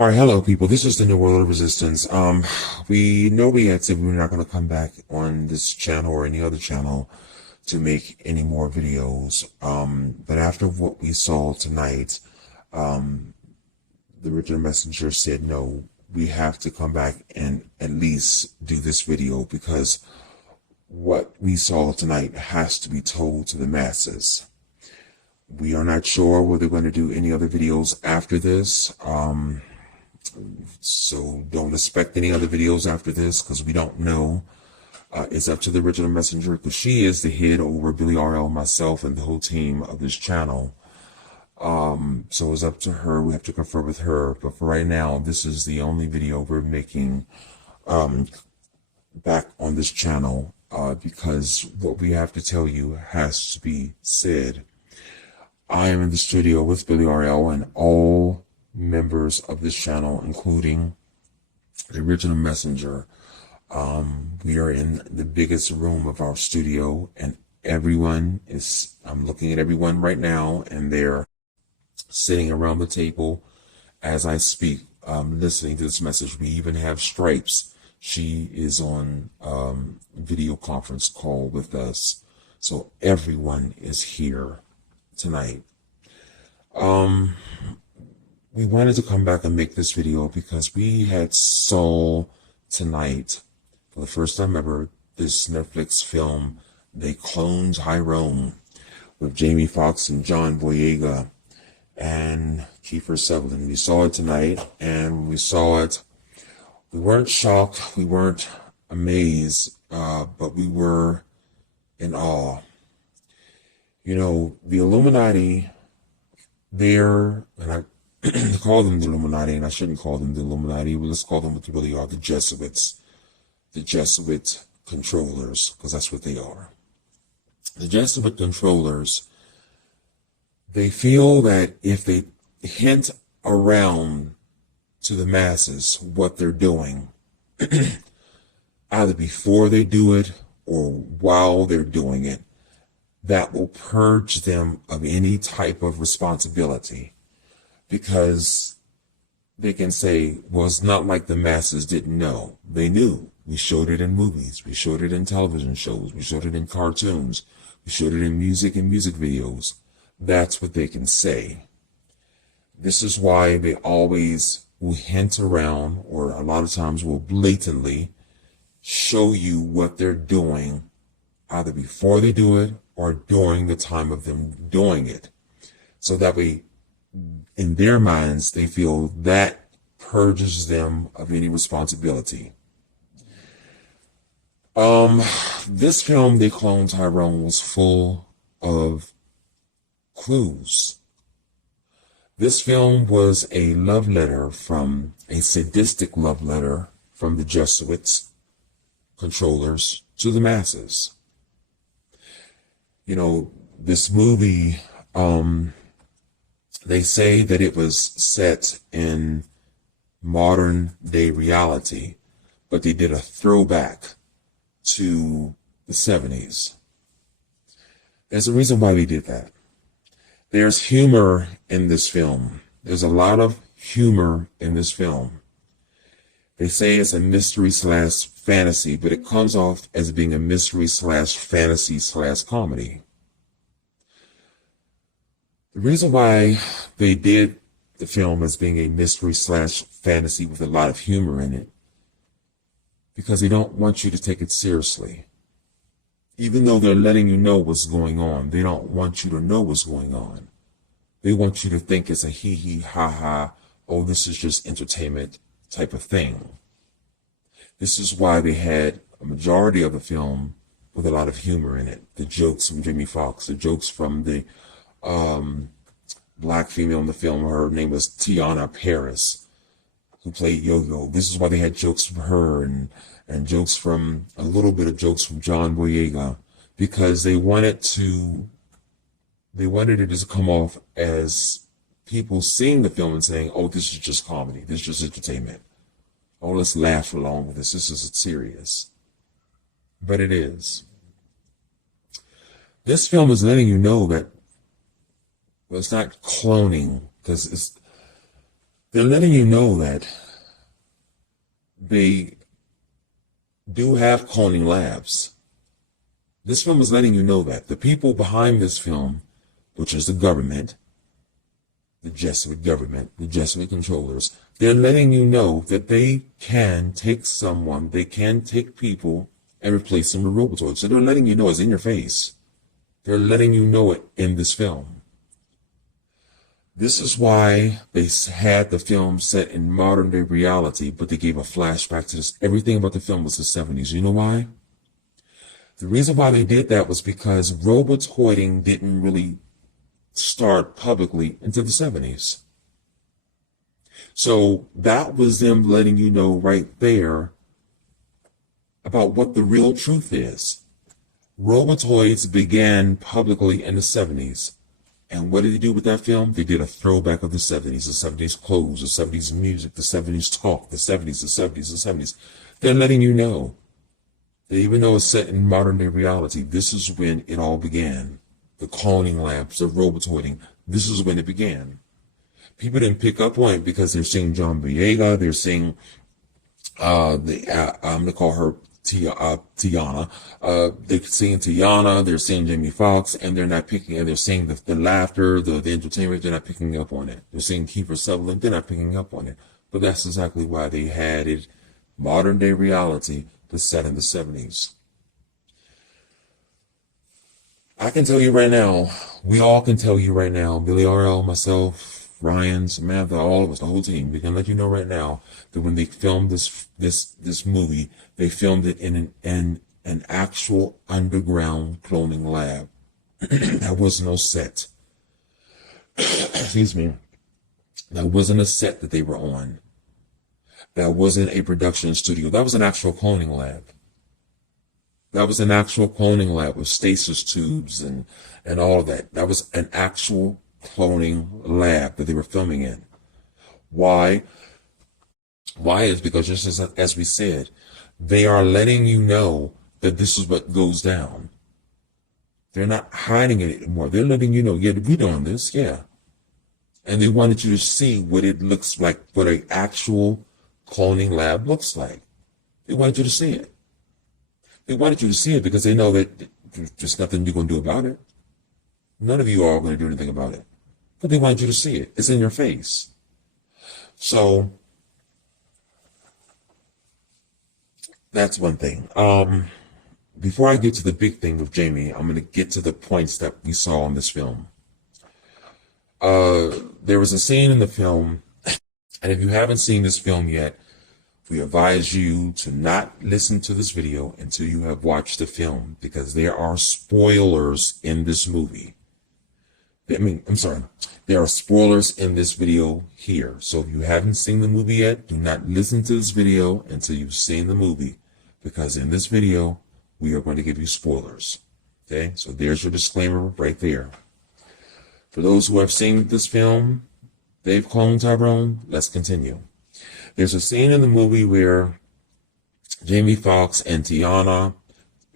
All right, hello people. This is the New World of Resistance. We know we had said we were not going to come back on this channel or any other channel to make any more videos. But after what we saw tonight, the original messenger said no, we have to come back and at least do this video because what we saw tonight has to be told to the masses. We are not sure whether we're going to do any other videos after this. So don't expect any other videos after this because we don't know. It's up to the original messenger because she is the head over Billy RL, myself, and the whole team of this channel. So it's up to her. We have to confer with her. But for right now, this is the only video we're making back on this channel because what we have to tell you has to be said. I am in the studio with Billy RL and all members of this channel, including the original messenger. We are in the biggest room of our studio, and everyone is, I'm looking at everyone right now, and they're sitting around the table as I speak, listening to this message. We even have Stripes. She is on video conference call with us. So everyone is here tonight. We wanted to come back and make this video because we had saw tonight, for the first time ever, this Netflix film, They Cloned Tyrone, with Jamie Foxx and John Boyega and Kiefer Sutherland. We saw it tonight, and when we saw it, we weren't shocked, we weren't amazed, but we were in awe. You know, the Illuminati, and I call them the Illuminati, and I shouldn't call them the Illuminati, but let's call them what they really are, the Jesuits. The Jesuit controllers, because that's what they are. The Jesuit controllers, they feel that if they hint around to the masses what they're doing, either before they do it or while they're doing it, that will purge them of any type of responsibility. Because they can say, well, it's not like the masses didn't know. They knew. We showed it in movies. We showed it in television shows. We showed it in cartoons. We showed it in music and music videos. That's what they can say. This is why they always will hint around, or a lot of times will blatantly show you what they're doing, either before they do it or during the time of them doing it. So that way, in their minds, they feel that purges them of any responsibility. This film, They Cloned Tyrone, was full of clues. This film was a love letter from, a sadistic love letter from the Jesuits controllers to the masses. You know, this movie, they say that it was set in modern day reality, but they did a throwback to the 70s. There's a reason why they did that. There's humor in this film. There's a lot of humor in this film. They say it's a mystery slash fantasy, but it comes off as being a mystery slash fantasy slash comedy. The reason why they did the film as being a mystery slash fantasy with a lot of humor in it, because they don't want you to take it seriously. Even though they're letting you know what's going on, they don't want you to know what's going on. They want you to think it's a hee hee ha ha, oh, this is just entertainment type of thing. This is why they had a majority of the film with a lot of humor in it. The jokes from Jamie Foxx, the jokes from the black female in the film, her name was Tiana Paris, who played Yo-Yo. This is why they had jokes from her and jokes from, a little bit of jokes from John Boyega, because they wanted it to come off as people seeing the film and saying, oh, this is just comedy, this is just entertainment. Oh, let's laugh along with this. This isn't serious. But it is. This film is letting you know that, well, it's not cloning, because They're letting you know that they do have cloning labs. This film is letting you know that the people behind this film, which is the government, the Jesuit government, the Jesuit controllers, they're letting you know that they can take someone, they can take people and replace them with robotoids. So they're letting you know it's in your face. They're letting you know it in this film. This is why they had the film set in modern day reality, but they gave a flashback to this. Everything about the film was the 70s. You know why? The reason why they did that was because robotoiding didn't really start publicly until the 70s. So that was them letting you know right there about what the real truth is. Robotoids began publicly in the 70s. And what did they do with that film? They did a throwback of the 70s, the 70s clothes, the 70s music, the 70s talk, the 70s, the 70s, the 70s. They're letting you know that even though it's set in modern day reality, this is when it all began. The cloning labs, the robotoiding, this is when it began. People didn't pick up on it because they're seeing John Boyega, they're seeing I'm gonna call her Tiana. They're seeing Tiana, they're seeing Jamie Foxx, and they're not picking. And they're seeing the laughter, the entertainment. They're not picking up on it. They're seeing Kiefer Sutherland. They're not picking up on it. But that's exactly why they had it modern day reality, but set in the 70s. I can tell you right now, we all can tell you right now, Billy RL, myself, Ryan, Samantha, all of us, the whole team, we can let you know right now that when they filmed this movie, they filmed it in an actual underground cloning lab. That was no set. Excuse me. That wasn't a set that they were on. That wasn't a production studio. That was an actual cloning lab. That was an actual cloning lab with stasis tubes and all of that. That was an actual cloning lab that they were filming in. Why? Why is because just as we said, they are letting you know that this is what goes down. They're not hiding it anymore. They're letting you know, yeah, we're doing this, yeah. And they wanted you to see what it looks like, what an actual cloning lab looks like. They wanted you to see it. They wanted you to see it because they know that there's nothing you're going to do about it. None of you are going to do anything about it. But they wanted you to see it. It's in your face. So, that's one thing. Before I get to the big thing with Jamie, I'm going to get to the points that we saw in this film. There was a scene in the film, and if you haven't seen this film yet, we advise you to not listen to this video until you have watched the film, because there are spoilers in this movie. There are spoilers in this video here. So if you haven't seen the movie yet, do not listen to this video until you've seen the movie, because in this video, we are going to give you spoilers. Okay, so there's your disclaimer right there. For those who have seen this film, they've cloned Tyrone. Let's continue. There's a scene in the movie where Jamie Foxx and Tiana,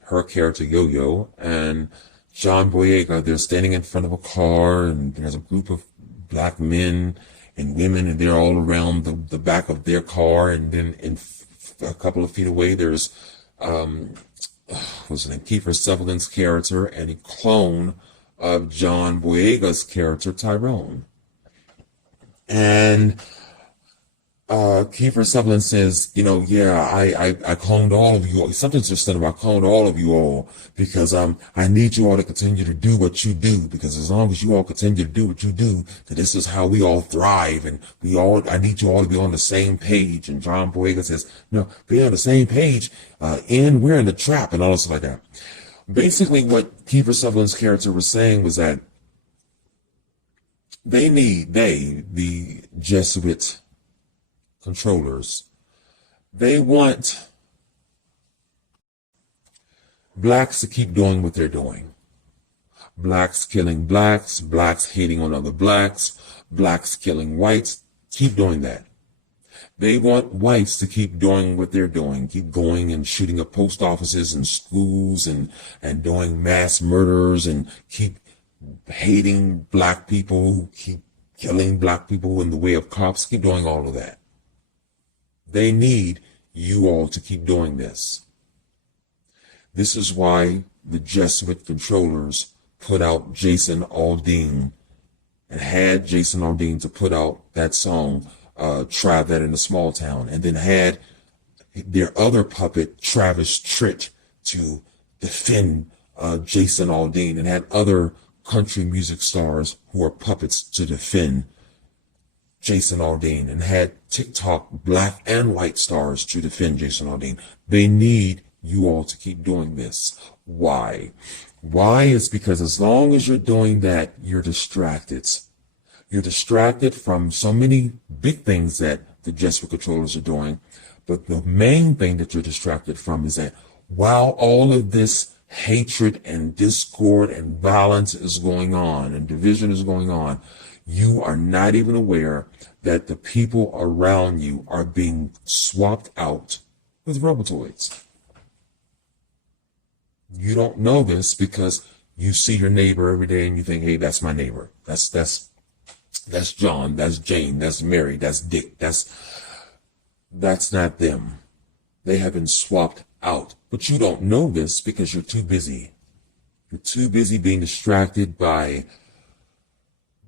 her character Yo-Yo, and John Boyega, they're standing in front of a car, and there's a group of black men and women, and they're all around the back of their car. And then a couple of feet away, there's what's his name? Kiefer Sutherland's character and a clone of John Boyega's character, Tyrone. And Kiefer Sutherland says, yeah, I cloned all of you all. Something's just said about I cloned all of you all because I need you all to continue to do what you do, because as long as you all continue to do what you do, then this is how we all thrive, and I need you all to be on the same page. And John Boyega says, no, be on the same page, and we're in the trap, and all this like that. Basically, what Kiefer Sutherland's character was saying was that the Jesuit controllers, they want blacks to keep doing what they're doing. Blacks killing blacks, blacks hating on other blacks, blacks killing whites, keep doing that. They want whites to keep doing what they're doing, keep going and shooting up post offices and schools and doing mass murders, and keep hating black people who keep killing black people in the way of cops. Keep doing all of that. They need you all to keep doing this. This is why the Jesuit controllers put out Jason Aldean and had Jason Aldean to put out that song, Try That in a Small Town, and then had their other puppet, Travis Tritt, to defend Jason Aldean, and had other country music stars who are puppets to defend Jason Aldean, and had TikTok black and white stars to defend Jason Aldean. They need you all to keep doing this. Why? Why is because as long as you're doing that, you're distracted. You're distracted from so many big things that the Jesuit controllers are doing. But the main thing that you're distracted from is that while all of this hatred and discord and violence is going on and division is going on, you are not even aware that the people around you are being swapped out with robotoids. You don't know this because you see your neighbor every day and you think, hey, that's my neighbor. That's John, that's Jane, that's Mary, that's Dick, that's not them. They have been swapped out. But you don't know this because you're too busy. You're too busy being distracted by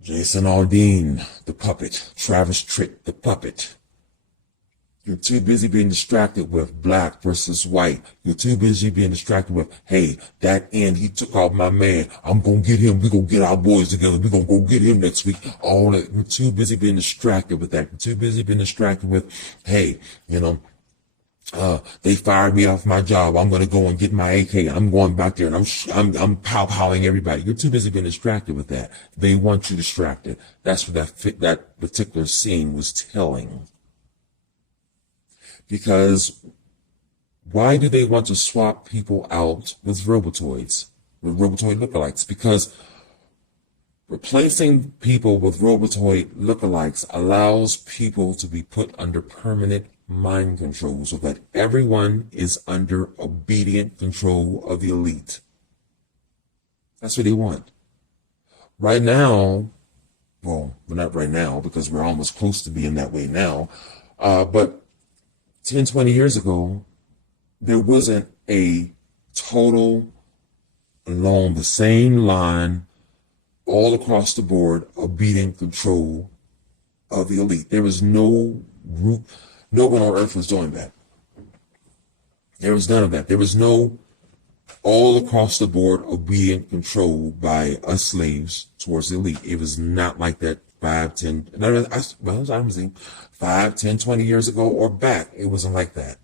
Jason Aldean, the puppet, Travis Tritt, the puppet. You're too busy being distracted with black versus white. You're too busy being distracted with, hey, that end, he took out my man. I'm going to get him. We're going to get our boys together. We're going to go get him next week. All that. You're too busy being distracted with that. You're too busy being distracted with, hey, they fired me off my job. I'm going to go and get my AK. I'm going back there and I'm pow-powing everybody. You're too busy being distracted with that. They want you distracted. That's what that particular scene was telling. Because why do they want to swap people out with robotoids, with robotoid lookalikes? Because replacing people with robotoid lookalikes allows people to be put under permanent mind control so that everyone is under obedient control of the elite. That's what they want. Right now, well, not right now because we're almost close to being that way now, but 10, 20 years ago, there wasn't a total, along the same line, all across the board, obedient control of the elite. There was no group, no one on earth was doing that. There was none of that. There was no all across the board obedient control by us slaves towards the elite. It was not like that 5, 10, well, 5, 10, 20 years ago or back. It wasn't like that.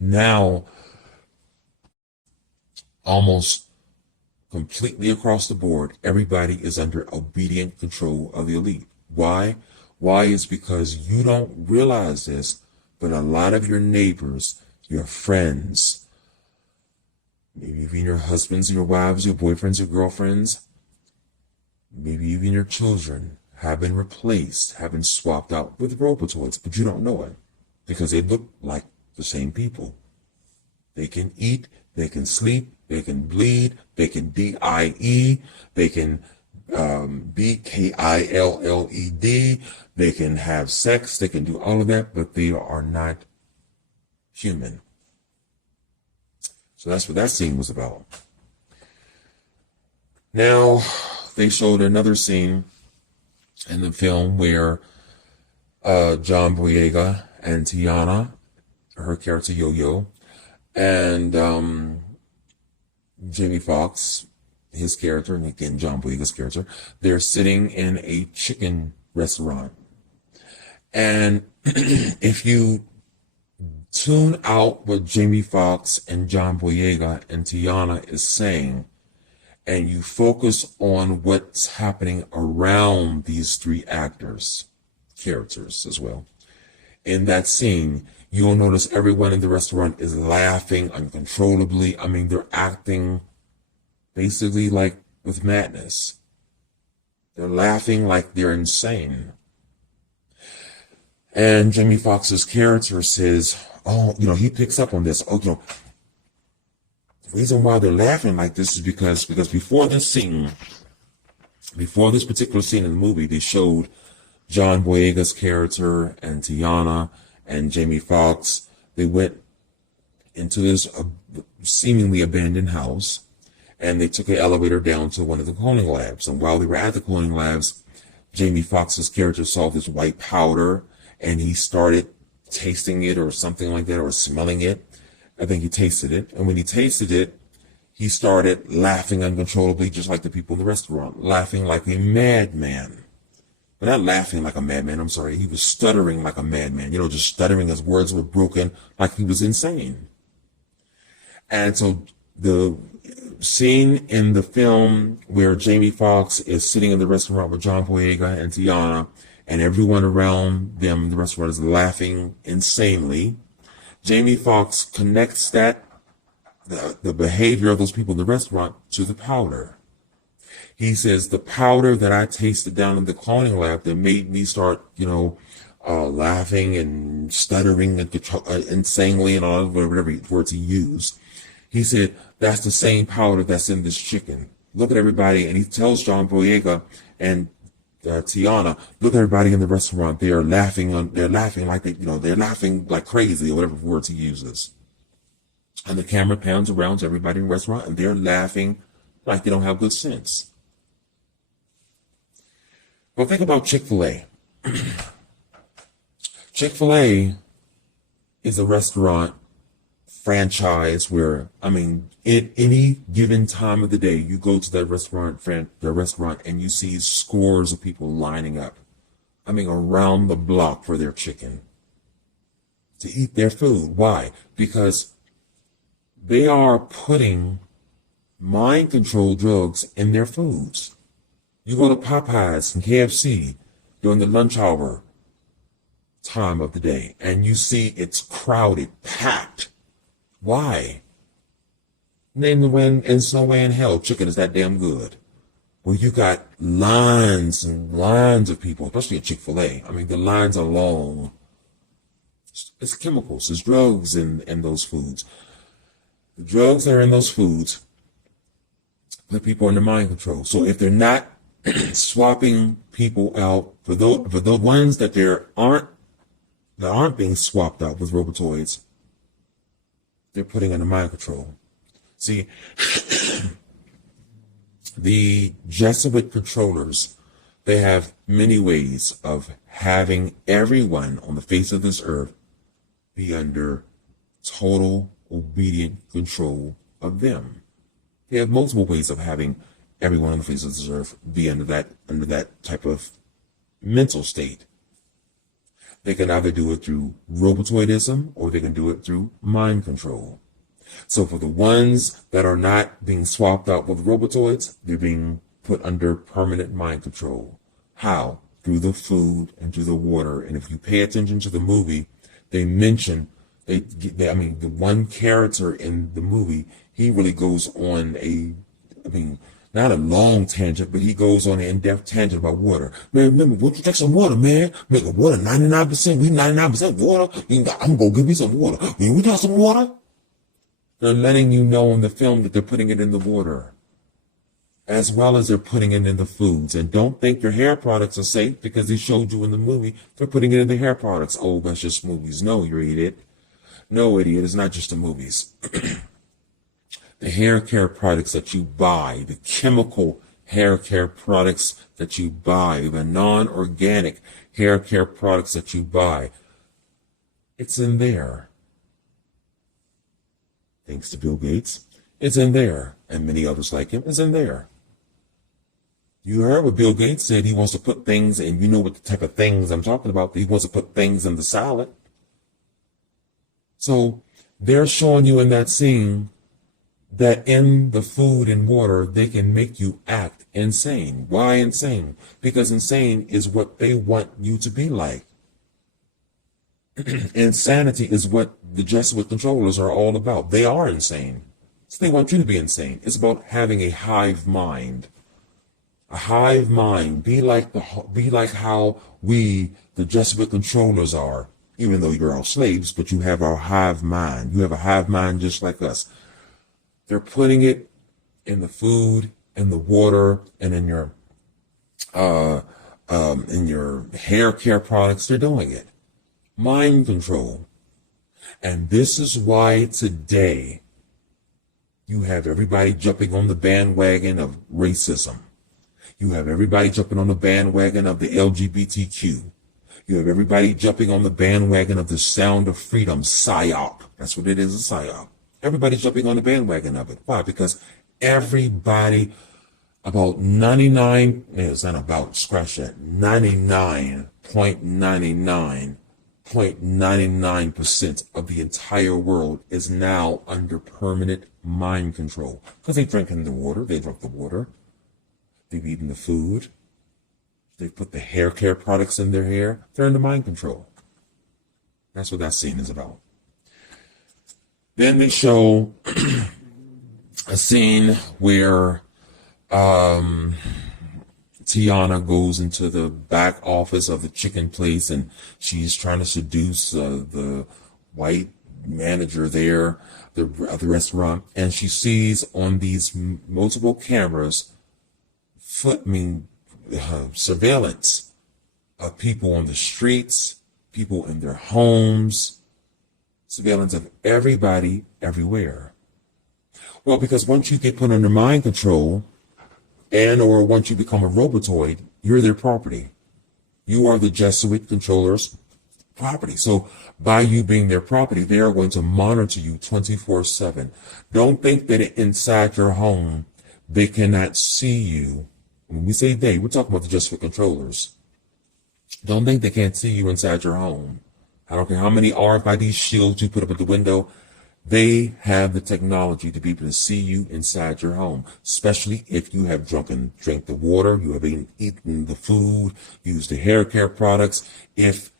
Now, almost completely across the board, everybody is under obedient control of the elite. Why? Why is because you don't realize this, but a lot of your neighbors, your friends, maybe even your husbands, your wives, your boyfriends, your girlfriends, maybe even your children have been replaced, have been swapped out with robotoids, but you don't know it because they look like the same people. They can eat, they can sleep, they can bleed, they can DIE, they can BKILLED, they can have sex, they can do all of that, but they are not human. So that's what that scene was about. Now, they showed another scene in the film where John Boyega and Tiana, her character Yo-Yo, and Jamie Foxx, his character, and again John Boyega's character, they're sitting in a chicken restaurant. And if you tune out what Jamie Foxx and John Boyega and Tiana is saying, and you focus on what's happening around these three characters as well, in that scene, you'll notice everyone in the restaurant is laughing uncontrollably. I mean, they're acting basically like with madness. They're laughing like they're insane. And Jamie Foxx's character says, oh, he picks up on this. Oh, the reason why they're laughing like this is because before this scene, Before this particular scene in the movie, they showed John Boyega's character and Tiana and Jamie Foxx. They went into this seemingly abandoned house, and they took an elevator down to one of the cloning labs. And while they were at the cloning labs, Jamie Foxx's character saw this white powder, and he started tasting it or something like that, or smelling it. I think he tasted it. And when he tasted it, he started laughing uncontrollably, just like the people in the restaurant, laughing like a madman. But not laughing like a madman, I'm sorry. He was stuttering like a madman, just stuttering. His words were broken, like he was insane. And so the scene in the film where Jamie Foxx is sitting in the restaurant with John Boyega and Tiana, and everyone around them in the restaurant is laughing insanely, Jamie Foxx connects that the behavior of those people in the restaurant to the powder. He says, the powder that I tasted down in the cloning lab that made me start, laughing and stuttering and insanely and all whatever words he used. He said, that's the same powder that's in this chicken. Look at everybody. And he tells John Boyega and Tiana, look at everybody in the restaurant. They're laughing like they're laughing like crazy, or whatever words he uses. And the camera pans around to everybody in the restaurant, and they're laughing like they don't have good sense. Well, think about Chick-fil-A. Chick-fil-A is a restaurant franchise where, at any given time of the day, you go to that restaurant, and you see scores of people lining up, around the block for their chicken to eat their food. Why? Because they are putting mind control drugs in their foods. You go to Popeyes and KFC during the lunch hour time of the day, and you see it's crowded, packed. Why? Name the when in some way in hell chicken is that damn good. Well, you got lines and lines of people, especially at Chick-fil-A. The lines are long. It's chemicals, it's drugs in those foods. The drugs that are in those foods put people under mind control. So if they're not swapping people out for the ones that aren't being swapped out with robotoids, they're putting under mind control. See, the Jesuit controllers, they have many ways of having everyone on the face of this earth be under total obedient control of them. They have multiple ways of having everyone on the face of this earth be under that type of mental state. They can either do it through robotoidism, or they can do it through mind control. So for the ones that are not being swapped out with robotoids, they're being put under permanent mind control. How? Through the food and through the water. And if you pay attention to the movie, they mention, the one character in the movie, he really goes on not a long tangent, but he goes on an in-depth tangent about water. Man, remember, won't you take some water, man? Make a water 99%. We 99% water. I'm going to give you some water. We got some water? They're letting you know in the film that they're putting it in the water, as well as they're putting it in the foods. And don't think your hair products are safe because they showed you in the movie they're putting it in the hair products. Oh, that's just movies. No, you idiot. No, idiot. It's not just the movies. The hair care products that you buy, the chemical hair care products that you buy, the non-organic hair care products that you buy, it's in there. Thanks to Bill Gates, it's in there. And many others like him, it's in there. You heard what Bill Gates said. He wants to put things, and you know what the type of things I'm talking about. He wants to put things in the salad. So they're showing you in that scene that in the food and water, they can make you act insane. Why insane? Because insane is what they want you to be like. Insanity is what the Jesuit controllers are all about. They are insane. So they want you to be insane. It's about having a hive mind. A hive mind. Be like how we, the Jesuit controllers, are. Even though you're all slaves, but you have our hive mind. You have a hive mind just like us. They're putting it in the food, in the water, and in your uh, in your hair care products, they're doing it. Mind control. And this is why today you have everybody jumping on the bandwagon of racism. You have everybody jumping on the bandwagon of the LGBTQ. You have everybody jumping on the bandwagon of the sound of freedom, PSYOP. That's what it is, a PSYOP. Everybody's jumping on the bandwagon of it. Why? Because everybody, about 99, it's not about, scratch that, 99.99% of the entire world is now under permanent mind control. Because they're drinking the water, they drunk the water, they've eaten the food, they put the hair care products in their hair, they're under mind control. That's what that scene is about. Then they show a scene where Tiana goes into the back office of the chicken place and she's trying to seduce the white manager there, the restaurant, and she sees on these multiple cameras surveillance of people on the streets, people in their homes, surveillance of everybody everywhere. Well, because once you get put under mind control, and or once you become a robotoid, you're their property. You are the Jesuit controller's property. So by you being their property, they are going to monitor you 24/7. Don't think that inside your home, they cannot see you. When we say they, we're talking about the Jesuit controllers. Don't think they can't see you inside your home. I don't care how many RFID shields you put up at the window. They have the technology to be able to see you inside your home, especially if you have drank the water, you have eaten the food, used the hair care products. If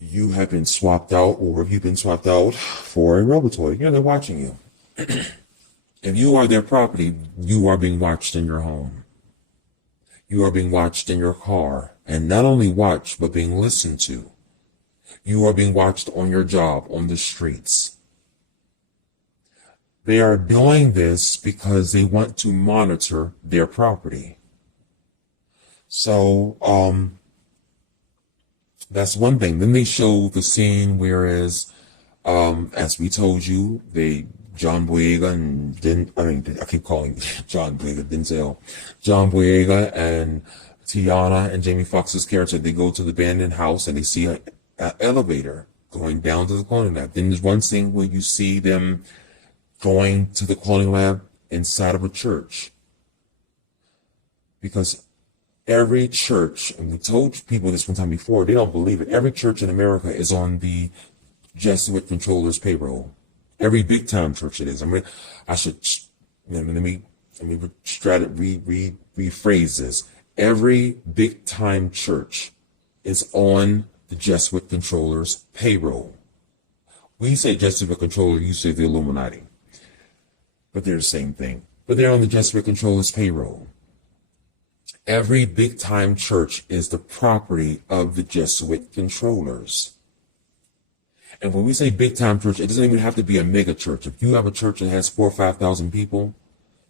you have been swapped out or if you've been swapped out for a robotoid, they're watching you. If you are their property, you are being watched in your home. You are being watched in your car, and not only watched, but being listened to. You are being watched on your job, on the streets. They are doing this because they want to monitor their property. So, that's one thing. Then they show the scene whereas, as we told you, John Boyega and I keep calling John Boyega, Denzel. John Boyega and Tiana and Jamie Foxx's character, they go to the abandoned house and they see an elevator going down to the cloning lab. Then there's one scene where you see them going to the cloning lab inside of a church. Because every church, and we told people this one time before, they don't believe it. Every church in America is on the Jesuit controller's payroll. Every big time church it is. Let me rephrase this. Every big time church is on the Jesuit controller's payroll. We say Jesuit controller, you say the Illuminati. But they're the same thing. But they're on the Jesuit controller's payroll. Every big time church is the property of the Jesuit controllers. And when we say big time church, it doesn't even have to be a mega church. If you have a church that has 4,000 or 5,000 people,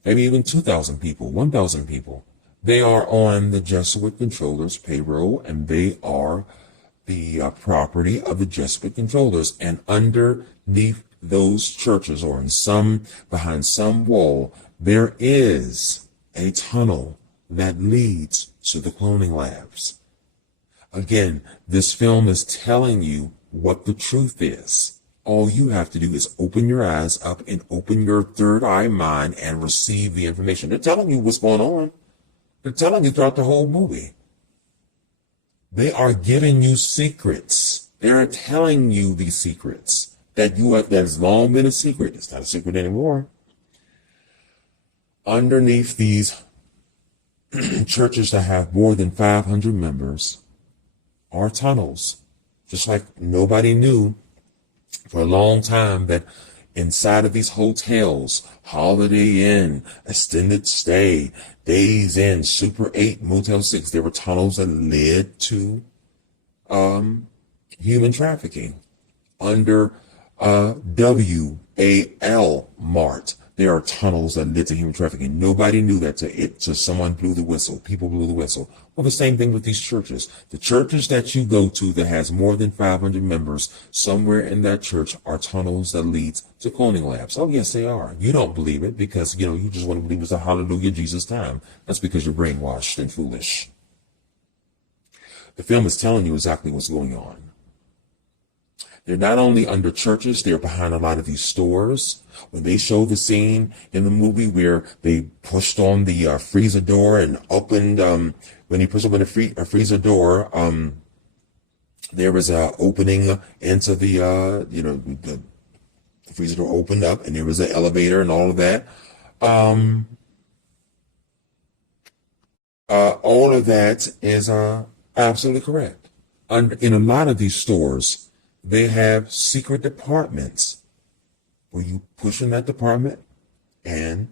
maybe even 2,000 people, 1,000 people, they are on the Jesuit controller's payroll, and they are the property of the Jesuit controllers. And underneath those churches, or behind some wall, there is a tunnel that leads to the cloning labs. Again, this film is telling you what the truth is. All you have to do is open your eyes up and open your third eye mind and receive the information. They're telling you what's going on. They're telling you throughout the whole movie. They are giving you secrets. They're telling you these secrets that has long been a secret. It's not a secret anymore. Underneath these churches that have more than 500 members are tunnels. Just like nobody knew for a long time that inside of these hotels, Holiday Inn, Extended Stay, Days Inn, Super 8, Motel 6, there were tunnels that led to human trafficking. Under WAL Mart, there are tunnels that lead to human trafficking. Nobody knew that till someone blew the whistle. People blew the whistle. Well, the same thing with these churches. The churches that you go to that has more than 500 members, somewhere in that church are tunnels that lead to cloning labs. Oh, yes, they are. You don't believe it because, you just want to believe it's a hallelujah Jesus time. That's because you're brainwashed and foolish. The film is telling you exactly what's going on. They're not only under churches, they're behind a lot of these stores. When they show the scene in the movie where they pushed on the freezer door and opened, when he pushed open a freezer door, there was an opening into the freezer door opened up and there was an elevator and all of that. All of that is absolutely correct. In a lot of these stores, they have secret departments where you push in that department and,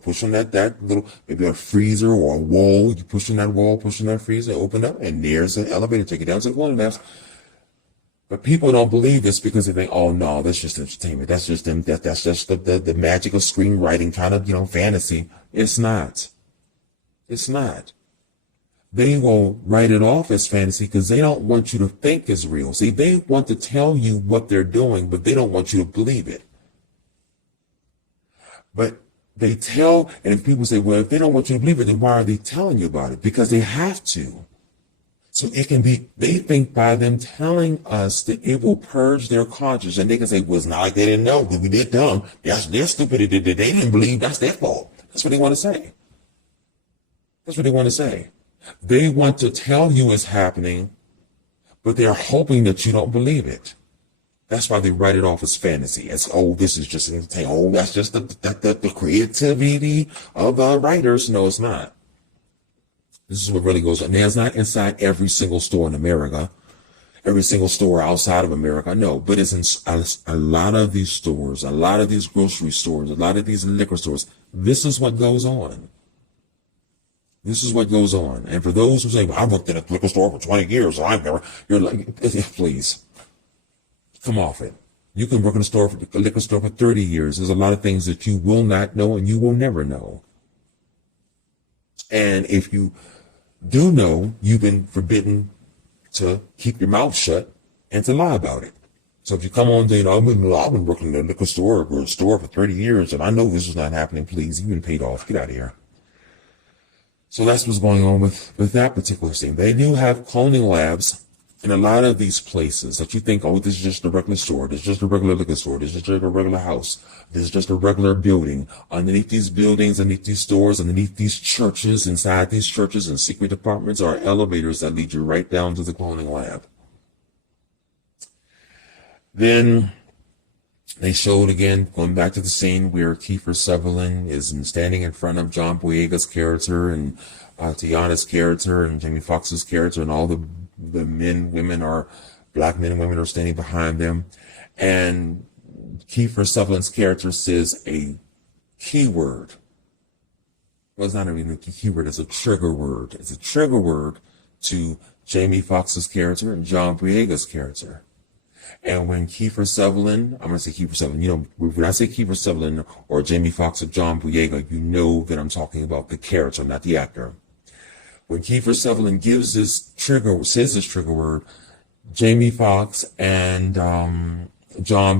push on that little, maybe a freezer or a wall. You push on that wall, push on that freezer, open up, and there's an elevator, take it down to the cloning labs. But people don't believe this because they think, oh no, that's just entertainment. That's just them. That's just the magic of screenwriting kind of, fantasy. It's not. It's not. They will write it off as fantasy because they don't want you to think it's real. See, they want to tell you what they're doing, but they don't want you to believe it. But they tell, and if people say, well, if they don't want you to believe it, then why are they telling you about it? Because they have to. So it can be, they think by them telling us that it will purge their conscience, and they can say, well, it's not like they didn't know, we did dumb. They're stupid. They didn't believe, that's their fault. That's what they want to say. That's what they want to say. They want to tell you it's happening, but they're hoping that you don't believe it. That's why they write it off as fantasy. As, oh, this is just entertainment. Oh, that's just the creativity of writers. No, it's not. This is what really goes on. Now, it's not inside every single store in America, every single store outside of America. No, but it's in a lot of these stores, a lot of these grocery stores, a lot of these liquor stores. This is what goes on. This is what goes on. And for those who say, well, I worked at a liquor store for 20 years, so I've never, you're like, please, come off it. You can work in a liquor store for 30 years. There's a lot of things that you will not know and you will never know. And if you do know, you've been forbidden to keep your mouth shut and to lie about it. So if you come on saying, I've been working in a liquor store or a store for 30 years and I know this is not happening, please, you've been paid off. Get out of here. So that's what's going on with that particular thing. They do have cloning labs in a lot of these places that you think, oh, this is just a regular store. This is just a regular liquor store. This is just a regular house. This is just a regular building. Underneath these buildings, underneath these stores, underneath these churches, inside these churches and secret departments are elevators that lead you right down to the cloning lab. Then they showed again, going back to the scene where Kiefer Sutherland is standing in front of John Boyega's character and Tiana's character and Jamie Foxx's character, and all the black men and women are standing behind them. And Kiefer Sutherland's character says a keyword. Well, it's not even a keyword, it's a trigger word. It's a trigger word to Jamie Foxx's character and John Boyega's character. And when Kiefer Sutherland, I'm going to say Kiefer Sutherland, when I say Kiefer Sutherland or Jamie Foxx or John Boyega, you know that I'm talking about the character, not the actor. When Kiefer Sutherland says this trigger word, Jamie Foxx and John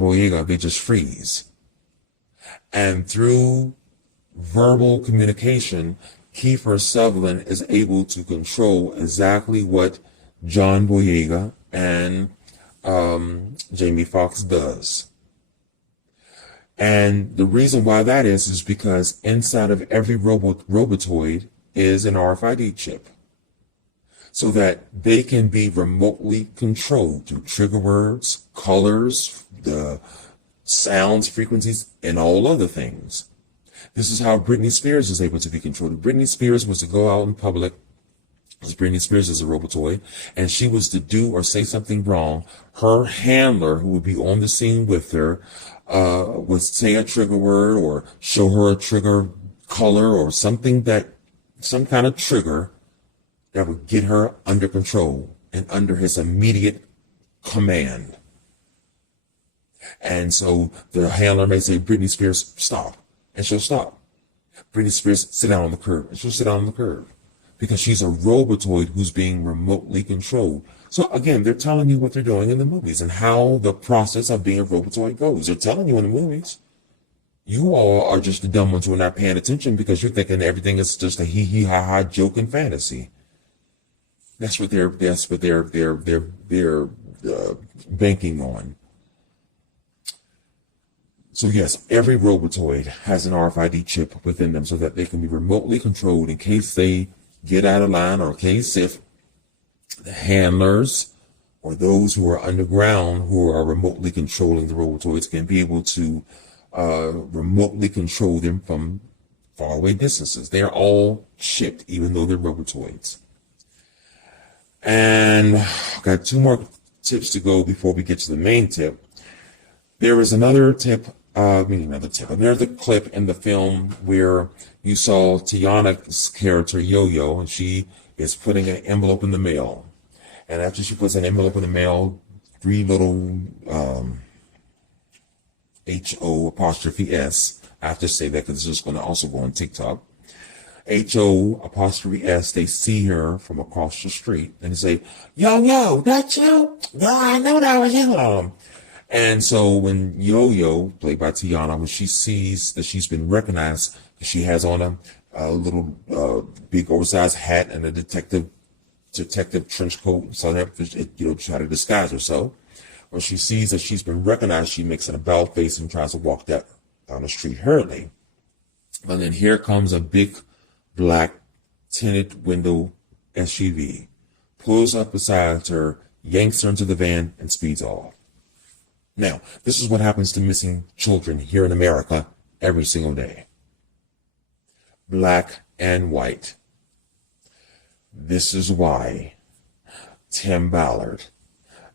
Boyega, they just freeze. And through verbal communication, Kiefer Sutherland is able to control exactly what John Boyega and Jamie Foxx does. And the reason why that is because inside of every robotoid is an RFID chip, so that they can be remotely controlled through trigger words, colors, the sounds, frequencies, and all other things. This is how Britney Spears is able to be controlled. Britney Spears was to go out in public, because Britney Spears is a robotoid, and she was to do or say something wrong. Her handler, who would be on the scene with her, would say a trigger word or show her a trigger color or some kind of trigger that would get her under control and under his immediate command. And so the handler may say, Britney Spears, stop. and she'll stop. Britney Spears, sit down on the curb, and she'll sit down on the curb because she's a robotoid who's being remotely controlled. So again, they're telling you what they're doing in the movies and how the process of being a robotoid goes. They're telling you in the movies. You all are just the dumb ones who are not paying attention because you're thinking everything is just a hee hee ha ha joke and fantasy. That's what they're banking on. So yes, every robotoid has an RFID chip within them so that they can be remotely controlled in case they get out of line, or in case if the handlers or those who are underground who are remotely controlling the robotoids can be able to remotely control them from faraway distances. They're all chipped, even though they're robotoids. And I've got 2 more tips to go before we get to the main tip. There is another clip in the film where you saw Tiana's character Yo-Yo, and she is putting an envelope in the mail. And after she puts an envelope in the mail, 3 little H-O''S. I have to say that because it's just going to also go on TikTok. H-O''S. They see her from across the street and they say, "Yo, that's you? No, I know that was you." And so when Yo-Yo, played by Tiana, when she sees that she's been recognized, she has on a little big oversized hat and a detective trench coat, so that try to disguise herself. When she sees that she's been recognized, she makes an about face and tries to walk down the street hurriedly. And then here comes a big black tinted window SUV, pulls up beside her, yanks her into the van, and speeds off. Now, this is what happens to missing children here in America every single day. Black and white. This is why Tim Ballard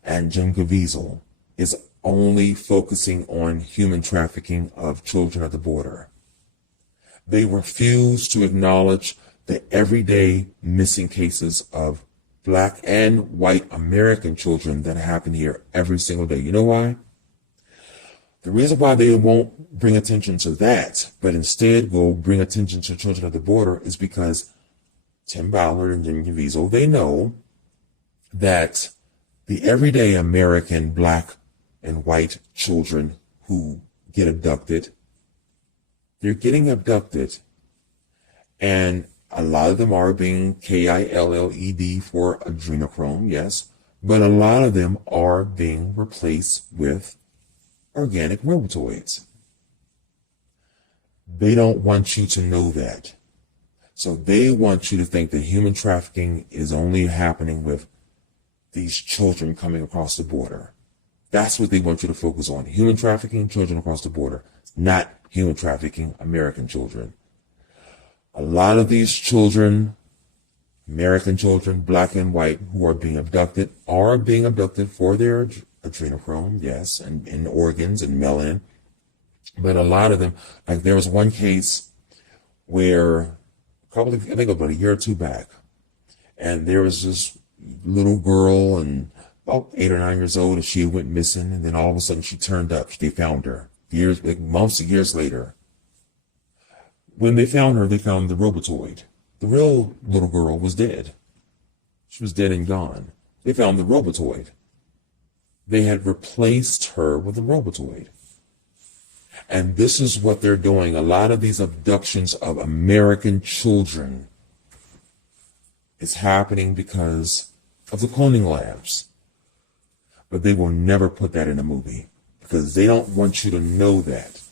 and Jim Caviezel is only focusing on human trafficking of children at the border. They refuse to acknowledge the everyday missing cases of black and white American children that happen here every single day. You know why? The reason why they won't bring attention to that, but instead will bring attention to children at the border, is because Tim Ballard and Jim Caviezel, they know that the everyday American black and white children who get abducted, they're getting abducted, and a lot of them are being killed for adrenochrome, yes, but a lot of them are being replaced with organic robotoids. They don't want you to know that. So they want you to think that human trafficking is only happening with these children coming across the border. That's what they want you to focus on. Human trafficking, children across the border, not human trafficking, American children. A lot of these children, American children, black and white, who are being abducted for their adrenochrome, yes, and organs and melanin. But a lot of them, like there was one case where I think about a year or 2 back, and there was this little girl and about 8 or 9 years old, and she went missing, and then all of a sudden she turned up. They found her months and years later. When they found her, they found the robotoid. The real little girl was dead. She was dead and gone. They found the robotoid. They had replaced her with a robotoid. And this is what they're doing. A lot of these abductions of American children is happening because of the cloning labs. But they will never put that in a movie because they don't want you to know that.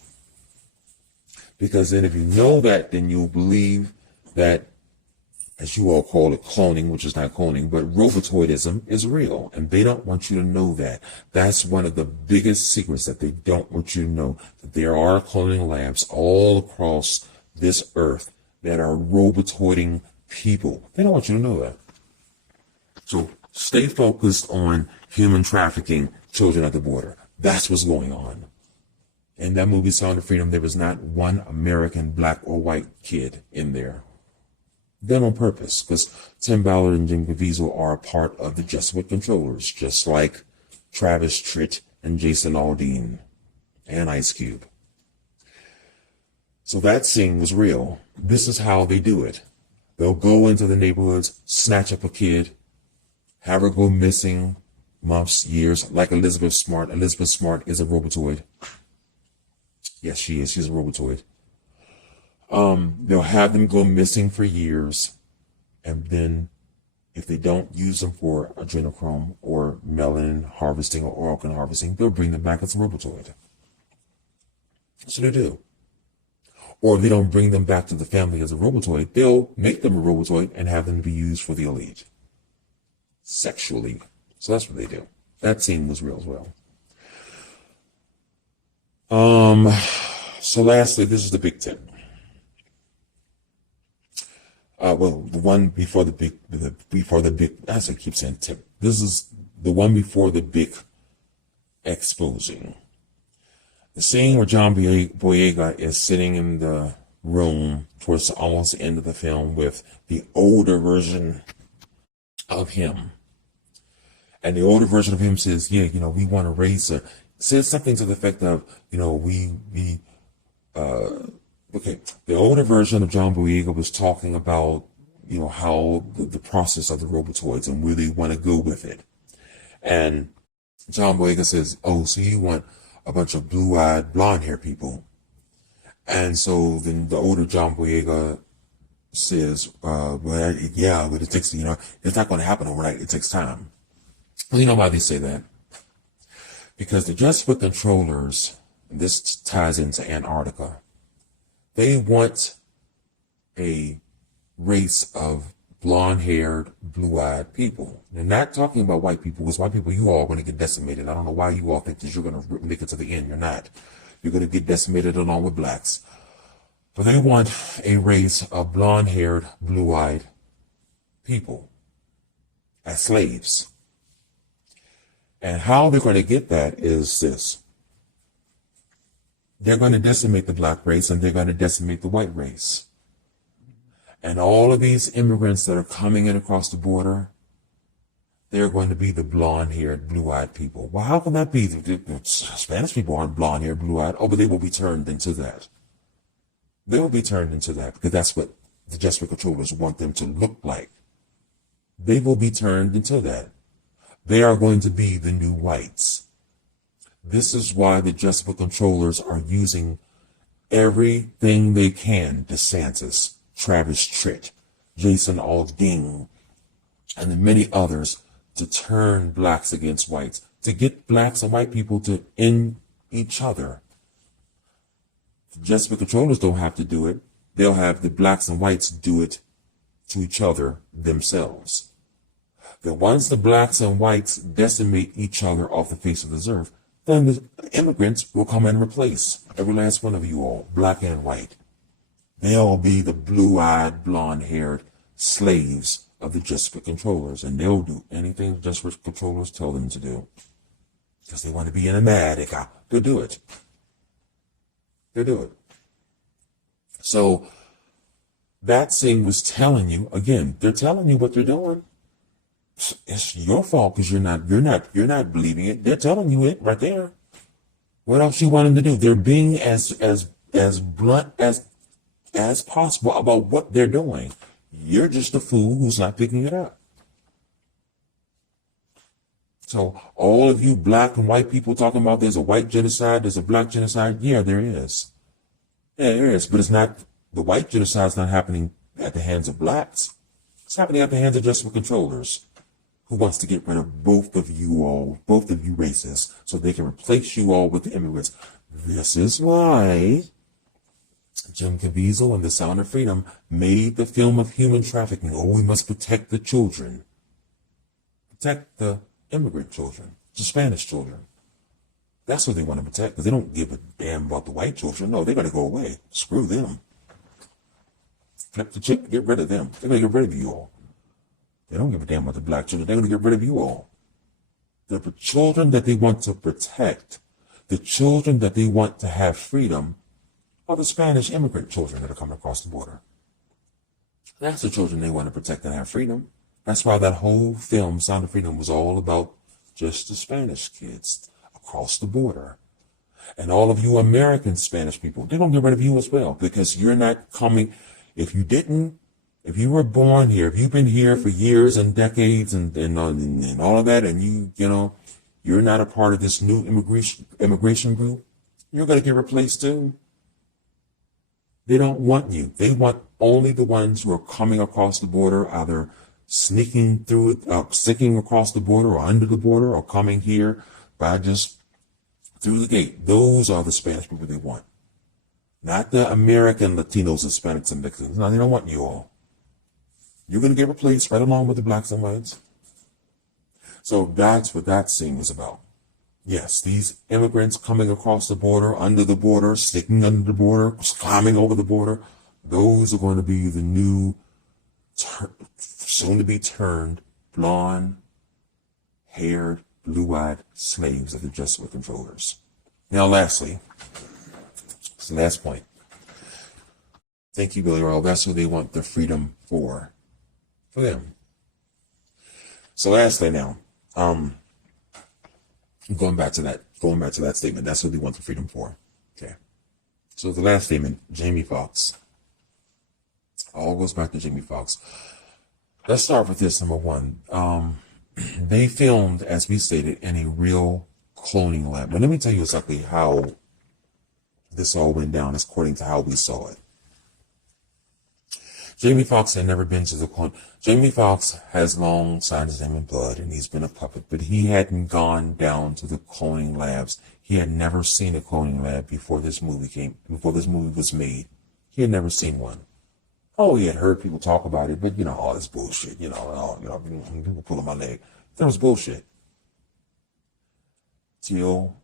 Because then if you know that, then you'll believe that, as you all call it, cloning, which is not cloning, but robotoidism is real. And they don't want you to know that. That's one of the biggest secrets that they don't want you to know, that there are cloning labs all across this earth that are robotoiding people. They don't want you to know that. So stay focused on human trafficking, children at the border. That's what's going on. In that movie, Sound of Freedom, there was not one American black or white kid in there. Done on purpose, because Tim Ballard and Jim Caviezel are a part of the Jesuit controllers, just like Travis Tritt and Jason Aldean and Ice Cube. So that scene was real. This is how they do it. They'll go into the neighborhoods, snatch up a kid, have her go missing months, years, like Elizabeth Smart. Elizabeth Smart is a robotoid. Yes, she is. She's a robotoid. They'll have them go missing for years, and then if they don't use them for adrenochrome or melanin harvesting or organ harvesting, they'll bring them back as a robotoid. That's what they do. Or if they don't bring them back to the family as a robotoid, they'll make them a robotoid and have them be used for the elite. Sexually. So that's what they do. That scene was real as well. So lastly, this is the big tip. Well, the one before the big, as I keep saying tip, this is the one before the big exposing. The scene where John Boyega is sitting in the room towards almost the end of the film with the older version of him. And the older version of him says, yeah, we want to raise her. Says something to the effect of, okay, the older version of John Boyega was talking about, how the process of the robotoids and where they want to go with it. And John Boyega says, oh, so you want a bunch of blue-eyed, blonde-haired people. And so then the older John Boyega says, well, yeah, but it takes, it's not going to happen overnight. It takes time. Well, you know why they say that? Because the Just for controllers, this ties into Antarctica, they want a race of blonde-haired, blue-eyed people. They're not talking about white people, because white people, you all are going to get decimated. I don't know why you all think that you're going to make it to the end. You're not. You're going to get decimated along with blacks. But they want a race of blonde-haired, blue-eyed people as slaves. And how they're going to get that is this. They're going to decimate the black race and they're going to decimate the white race. And all of these immigrants that are coming in across the border, they're going to be the blonde-haired, blue-eyed people. Well, how can that be? The Spanish people aren't blonde-haired, blue-eyed. Oh, but they will be turned into that. They will be turned into that because that's what the Just for controllers want them to look like. They will be turned into that. They are going to be the new whites. This is why the Just for controllers are using everything they can. DeSantis, Travis Tritt, Jason Aldean, and the many others to turn blacks against whites, to get blacks and white people to end each other. The Just for controllers don't have to do it. They'll have the blacks and whites do it to each other themselves. That once the blacks and whites decimate each other off the face of this earth, then the immigrants will come and replace every last one of you all, black and white. They'll be the blue-eyed, blonde-haired slaves of the Just for controllers, and they'll do anything the Just for controllers tell them to do. Because they want to be in America. They'll do it. They'll do it. So that scene was telling you, again, they're telling you what they're doing. It's your fault because you're not believing it. They're telling you it right there. What else you want them to do? They're being as blunt as possible about what they're doing. You're just a fool who's not picking it up. So all of you black and white people talking about there's a white genocide, there's a black genocide. Yeah, there is. Yeah, there is. But it's not, the white genocide is not happening at the hands of blacks. It's happening at the hands of Just for controllers, who wants to get rid of both of you all, both of you races, so they can replace you all with the immigrants. This is why Jim Caviezel and The Sound of Freedom made the film of human trafficking. Oh, we must protect the children. Protect the immigrant children, the Spanish children. That's what they want to protect, because they don't give a damn about the white children. No, they're going to go away. Screw them. Flip the chip, get rid of them. They're going to get rid of you all. They don't give a damn about the black children. They're going to get rid of you all. The children that they want to protect, the children that they want to have freedom, are the Spanish immigrant children that are coming across the border. That's the children they want to protect and have freedom. That's why that whole film, Sound of Freedom, was all about just the Spanish kids across the border. And all of you American Spanish people, they're going to get rid of you as well, because you're not coming. If you were born here, if you've been here for years and decades and all of that, and you're not a part of this new immigration group, you're going to get replaced too. They don't want you. They want only the ones who are coming across the border, either sneaking across the border or under the border, or coming here by just through the gate. Those are the Spanish people they want. Not the American Latinos, Hispanics, and Mexicans. No, they don't want you all. You're going to get replaced right along with the blacks and whites. So that's what that scene was about. Yes, these immigrants coming across the border, under the border, sticking under the border, climbing over the border, those are going to be the new, soon-to-be turned, blonde-haired, blue-eyed slaves of the Jesuit controllers. Now, lastly, it's the last point. Thank you, Billy Earl. That's who they want the freedom for them. So lastly now, going back to that statement, that's what they want the freedom for. Okay. So the last statement, Jamie Foxx. All goes back to Jamie Foxx. Let's start with this, number one. They filmed, as we stated, in a real cloning lab. Now let me tell you exactly how this all went down, according to how we saw it. Jamie Foxx had never been to the clone. Jamie Foxx has long signed his name in blood, and he's been a puppet, but he hadn't gone down to the cloning labs. He had never seen a cloning lab before this movie was made. He had never seen one. Oh, he had heard people talk about it, but all this bullshit, people pulling my leg. That was bullshit. Till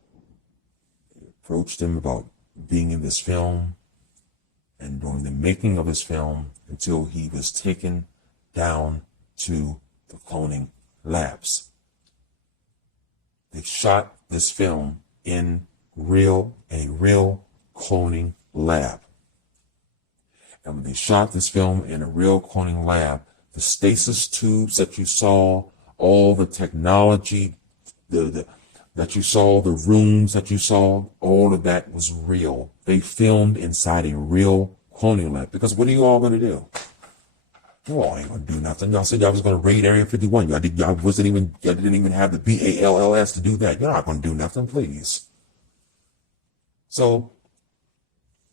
approached him about being in this film, and during the making of his film, until he was taken down to the cloning labs. They shot this film in a real cloning lab. And when they shot this film in a real cloning lab, the stasis tubes that you saw, all the technology, that you saw, the rooms that you saw, all of that was real. They filmed inside a real cloning lab. Because what are you all going to do? You all ain't going to do nothing. Y'all said y'all was going to raid Area 51. Y'all didn't even have the BALLS to do that. You're not going to do nothing, please. So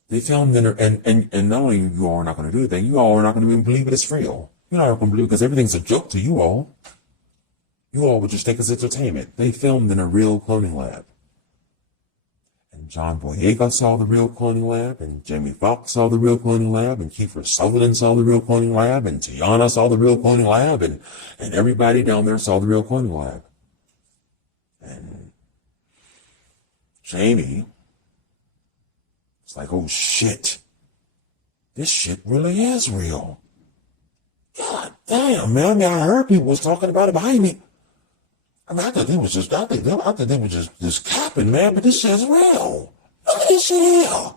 they filmed in, and not only you all are not going to do anything, you all are not going to even believe it is real. You're not going to believe it because everything's a joke to you all. You all would just take as entertainment. They filmed in a real cloning lab. And John Boyega saw the real cloning lab, and Jamie Foxx saw the real cloning lab, and Kiefer Sutherland saw the real cloning lab, and Tiana saw the real cloning lab, and everybody down there saw the real cloning lab. And Jamie was like, oh shit, this shit really is real. God damn, man. I mean, I heard people was talking about it behind me. I mean, I thought they was just capping, man, but this shit's real. Look at this shit here.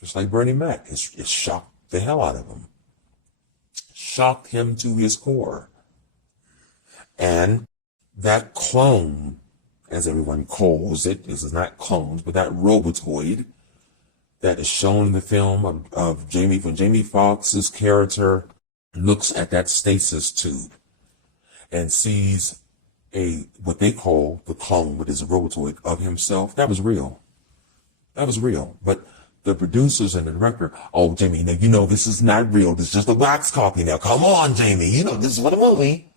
Just like Bernie Mac, it shocked the hell out of him. Shocked him to his core. And that clone, as everyone calls it, this is not clones, but that robotoid that is shown in the film of Jamie, when Jamie Foxx's character looks at that stasis tube and sees what they call the clone, but is a robotoid of himself, that was real. That was real. But the producers and the director, oh, Jamie, now, this is not real. This is just a wax copy now. Come on, Jamie, this is for the movie.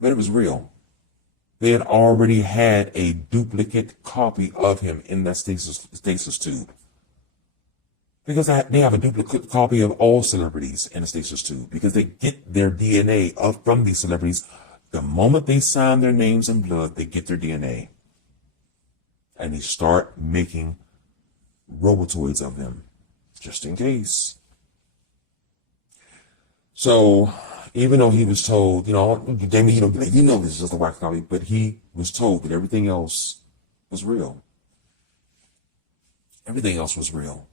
But it was real. They had already had a duplicate copy of him in that stasis tube. Because they have a duplicate copy of all celebrities in a stasis tube. Because they get their DNA from these celebrities. The moment they sign their names in blood, they get their DNA. And they start making robotoids of them. Just in case. So, even though he was told, Jamie, this is just a wax copy, but he was told that everything else was real. Everything else was real.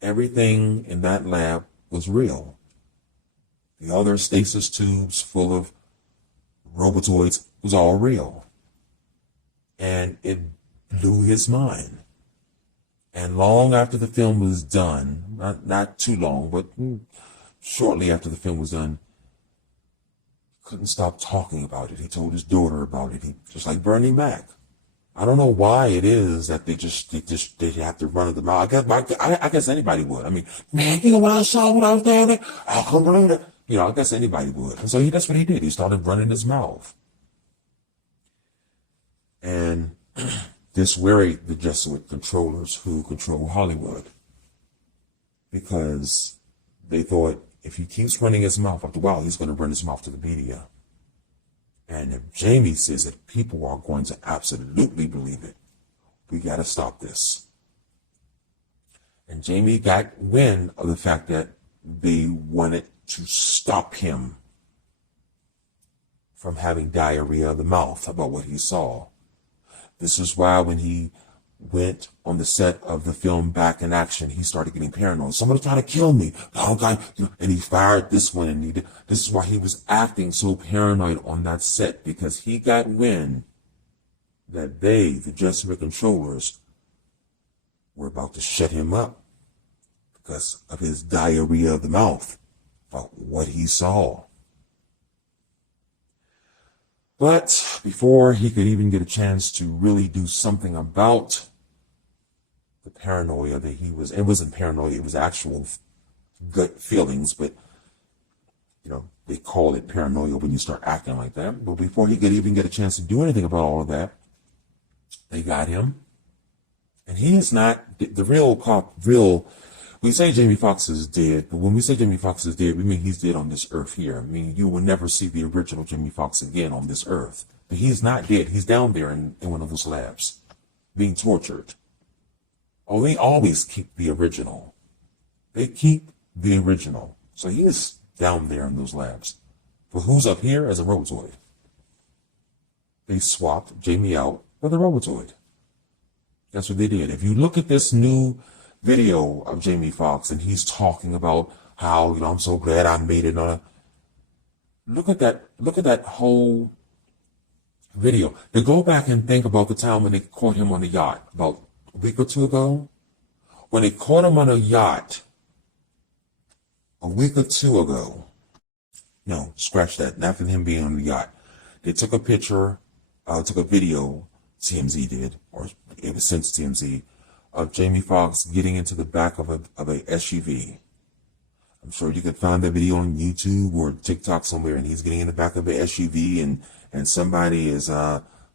Everything in that lab was real. The other stasis tubes full of robotoids was all real. and it blew his mind. And long after the film was done, not too long, but shortly after the film was done, couldn't stop talking about it. He told his daughter about it. He just like Bernie Mac. I don't know why it is that they have to run at the mouth. I guess anybody would. I mean, man, you know what I saw when I was down there? I couldn't believe it. You know, I guess anybody would. And so that's what he did. He started running his mouth. And this worried the Jesuit controllers who control Hollywood, because they thought if he keeps running his mouth, after a while, he's going to run his mouth to the media. And if Jamie says it, people are going to absolutely believe it. We got to stop this. And Jamie got wind of the fact that they wanted to stop him from having diarrhea of the mouth about what he saw. This is why when he went on the set of the film Back in Action, he started getting paranoid. Somebody's trying to kill me. Oh, God. And he fired this one. And this is why he was acting so paranoid on that set, because he got wind that they, the Jesuit controllers, were about to shut him up because of his diarrhea of the mouth, about what he saw. But before he could even get a chance to really do something about the paranoia that he was, it wasn't paranoia, it was actual gut feelings, but, you know, they call it paranoia when you start acting like that. But before he could even get a chance to do anything about all of that, they got him. And he is not the real cop, we say Jamie Foxx is dead, but when we say Jamie Foxx is dead, we mean he's dead on this earth here. I mean, you will never see the original Jamie Foxx again on this earth. But he's not dead. He's down there in one of those labs, being tortured. Oh, they always keep the original. They keep the original. So he is down there in those labs. But who's up here as a robotoid? They swapped Jamie out with a robotoid. That's what they did. If you look at this new video of Jamie Foxx and he's talking about how, I'm so glad I made it. Look at that whole video. To go back and think about the time when they caught him on the yacht about a week or two ago. When they caught him on a yacht a week or two ago. No, scratch that. Not for him being on the yacht. They took a picture, took a video, TMZ did, or it was since TMZ, of Jamie Foxx getting into the back of a SUV. I'm sure you can find that video on YouTube or TikTok somewhere, and he's getting in the back of an SUV and somebody is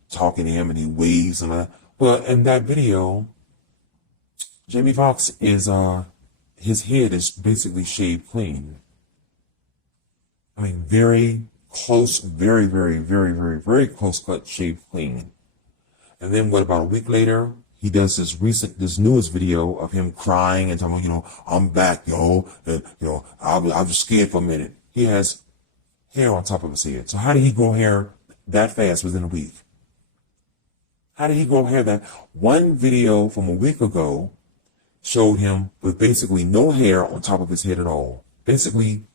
talking to him and he waves and well, in that video, Jamie Foxx is his head is basically shaved clean. I mean, very close, very, very, very, very, very close cut, shaved clean. And then about a week later, he does this newest video of him crying and talking, I'm back, and, I was scared for a minute. He has hair on top of his head. So how did he grow hair that fast within a week? How did he grow hair that? One video from a week ago showed him with basically no hair on top of his head at all. Basically,